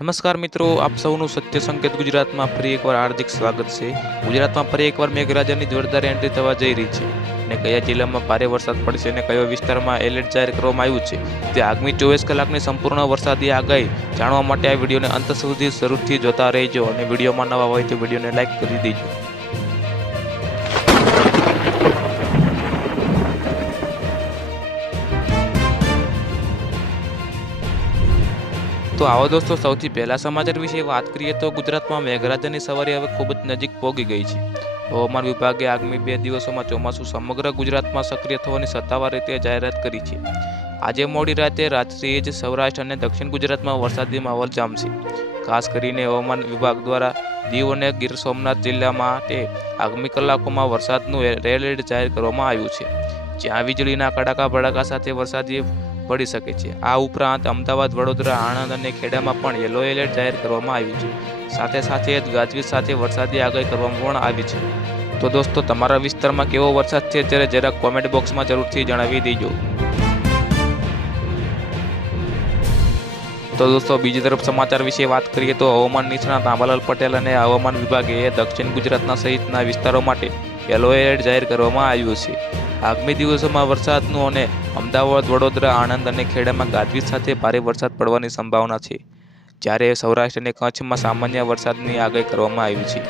નમસ્કાર મિત્રો, આપ સૌનું સત્ય સંકેત ગુજરાતમાં ફરી એકવાર હાર્દિક સ્વાગત છે। ગુજરાતમાં ફરી એકવાર મેઘરાજાની જોરદાર એન્ટ્રી થવા જઈ રહી છે અને કયા જિલ્લામાં ભારે વરસાદ પડશે અને કયો વિસ્તારમાં એલર્ટ જાહેર કરવામાં આવ્યું છે તે આગામી 24 કલાકની સંપૂર્ણ વરસાદી આગાહી જાણવા માટે આ વિડીયોને અંત સુધી જરૂરથી જોતા રહેજો અને વિડીયોમાં નવા હોય તો વિડીયોને લાઈક કરી દેજો। તો આવો દોસ્તો, સૌથી પહેલા સમાચાર વિશે વાત કરીએ તો ગુજરાતમાં મેઘરાજાની સવારી હવે ખૂબ જ નજીક પહોંચી ગઈ છે। હવામાન વિભાગે આગામી 2 દિવસોમાં ચોમાસું સમગ્ર ગુજરાતમાં સક્રિય થવાની સત્તાવાર રીતે જાહેરાત કરી છે। આજે મોડી રાતે રાત્રિએ જ સૌરાષ્ટ્ર અને દક્ષિણ ગુજરાતમાં વરસાદી માહોલ જામશે। ખાસ કરીને હવામાન વિભાગ દ્વારા દીવ અને ગીર સોમનાથ જિલ્લા માટે આગામી કલાકોમાં વરસાદનું રેડ એલર્ટ જાહેર કરવામાં આવ્યું છે, જ્યાં વીજળીના કડાકા ભડાકા સાથે વરસાદી પડી શકે છે। આ ઉપરાંત અમદાવાદ, વડોદરા, આણંદ અને ખેડામાં પણ યલો એલર્ટ જાહેર કરવામાં આવ્યું છે। સાથે સાથે જ ગાજવીજ સાથે વરસાદી આગાહી કરવામાં પણ આવી છે। તો દોસ્તો, તમારા વિસ્તારમાં કેવો વરસાદ છે ત્યારે જરાક કોમેન્ટ બોક્સમાં જરૂરથી જણાવી દેજો। તો દોસ્તો, બીજી તરફ સમાચાર વિશે વાત કરીએ તો હવામાન નિષ્ણાત આંબાલાલ પટેલ અને હવામાન વિભાગે દક્ષિણ ગુજરાતના સહિતના વિસ્તારો માટે યલો એલર્ટ જાહેર કરવામાં આવ્યું છે। આગામી દિવસોમાં વરસાદનું અને અમદાવાદ, વડોદરા, આણંદ અને ખેડામાં ગાજવીજ સાથે ભારે વરસાદ પડવાની સંભાવના છે, જ્યારે સૌરાષ્ટ્ર અને કચ્છમાં સામાન્ય વરસાદની આગાહી કરવામાં આવી છે।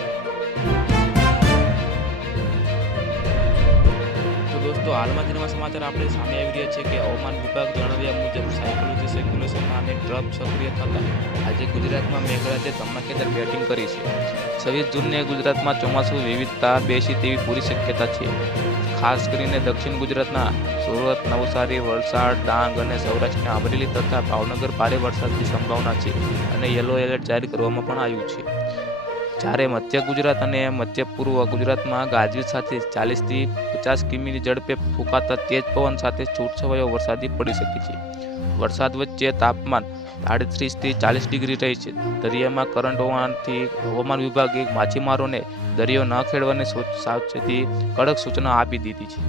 તો દોસ્તો, હાલમાં જેના સમાચાર આપણે સામે આવી રહ્યા છે કે હવામાન વિભાગ જણાવ્યા મુજબ સાયક્લોનિક સર્ક્યુલેશન અને ટ્રફ સક્રિય થતા આજે ગુજરાતમાં મેઘરાજે ધમાકેદાર બેટિંગ કરી છે। 26 જૂનને ગુજરાતમાં ચોમાસું વિવિધતા બેસી તેવી પૂરી શક્યતા છે। ખાસ કરીને દક્ષિણ ગુજરાતના સુરત, નવસારી, વલસાડ, ડાંગ અને સૌરાષ્ટ્રના અમરેલી તથા ભાવનગર ભારે વરસાદની સંભાવના છે અને યલો એલર્ટ જાહેર કરવામાં પણ આવ્યું છે, જ્યારે મધ્ય ગુજરાત અને મધ્ય પૂર્વ ગુજરાતમાં ગાજવીજ સાથે 40થી 50 કિમીની ઝડપે ફૂંકાતા તેજ પવન સાથે છૂટછવાયો વરસાદી પડી શકે છે। વરસાદ વચ્ચે તાપમાન 38થી 40 ડિગ્રી રહે છે। દરિયામાં કરંટ હોવાથી હવામાન વિભાગે માછીમારોને દરિયો ન ખેડવાની સાવચેતી કડક સૂચના આપી દીધી છે।